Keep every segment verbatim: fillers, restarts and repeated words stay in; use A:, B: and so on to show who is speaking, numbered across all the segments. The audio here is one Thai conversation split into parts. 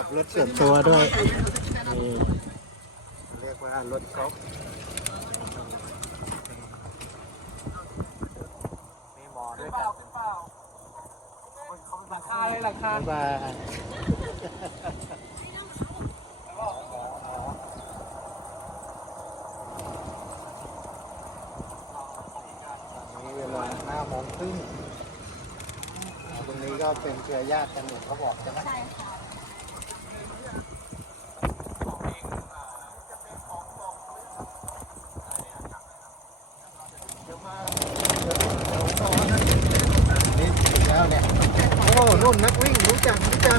A: รถส่วนตัวด้วยนี่เรียกว่ารถกอล์ฟมีหมอด้วยครับ
B: หลังคาเลยหลังคา
A: บ๊ายบายนี่เวลาห้าโมงครึ่งตรงนี้ก็เป็นเครือญาติกันหมดเขาบอกใช่ไหม
C: ใช่ค่ะ
A: นี่ถึงแล้วเนี่ย โอ้นุ่นนักวิ่งรู้จักรู้จัก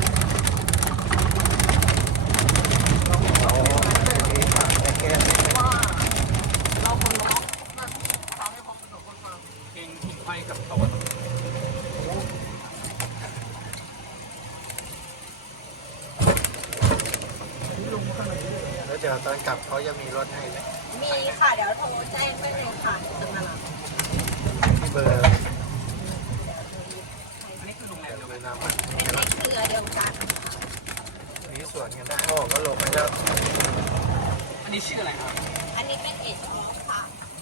A: โอ้นี่ฝากแต่แกน
B: เราคนร้องทำให้ผมสนุกคนฟังเพลงหิ่งไฟกับตะวัน
A: แล้วเดี๋ยวตอนกลับเขาจะมีรถให้ไหม
C: มีค่ะ เดี๋ยวโทรแจ้งได้เลยค่ะจะมารับ
A: ที่เบอร์อะไร
B: อันนี้คือโรงแรม
A: เบอร์น้ำมัน
C: เป็นในเครือเดียวกัน
A: มีส่วนกันได้โอ้ก็ลงไปแล้ว
B: อันนี้ชื่ออะไรครับ
C: อันนี้เป็นเอชออฟค่ะ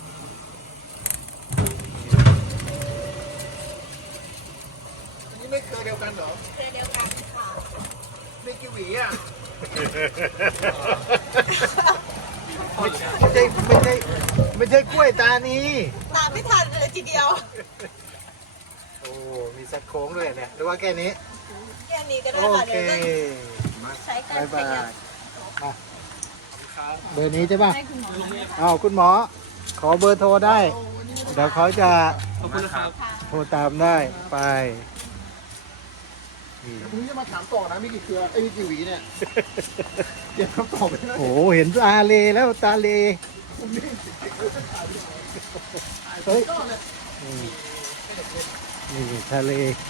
A: อันนี้ไม่เคยเดียวกันเหรอ
C: เครือเดียวกันค่ะ
A: ไม่กี่หวีอ่ะไม่ใช่ไม่ใช่ไม่ใช่กล้วยตานี
C: ตามไม่ทันเลยทีเดียว
A: โอ้มีสักโค้งด้วยเนี่ยหรือว่าแค่นี้
C: แค่นี้ก็ได้
A: โอ
C: ค่ะ
A: เค
C: เดี๋ยวจะ
A: มา
C: ใช้การ
A: บาย
C: ข
A: บา
C: ยับ
A: ยมาเบอร์นี้ใช่ป่ะ
C: ให้คุณหมอนะคะ
A: อ้าวคุณหมอ ขอเบอร์โทรได้ เดี๋ยวเขาจะ
B: ขอบคุณนะครับ
A: โทรตามได้ไปนี่
D: พรุ่งนี้จะมาถามต่อนะมีกี่เครือไอ้ยมีกี่หวีเนี่ยเดี๋ยวคำตอบไปนะ
A: โอ้โหเห็นตาเลแล้วตาเลเฮ้ยอืมนี่ทะเล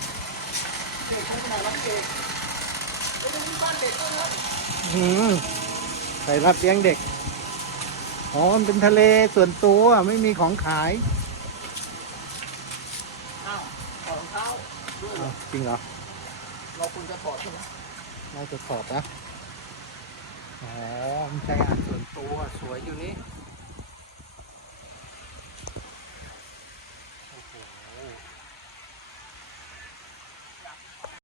A: อืมไปรับเลี้ยงเด็ก อ๋อ มันเป็นทะเลส่วนตัวไม่มีของขาย
D: อ้าวถอดรองเท้าด้วยเหรอ
A: อ้าวจริงเหรอ
D: เราควรจะถอดใช่ไหม
A: น่าจะถอดนะ อ๋อ มันใช้งานส่วนตัวสวยอยู่นี่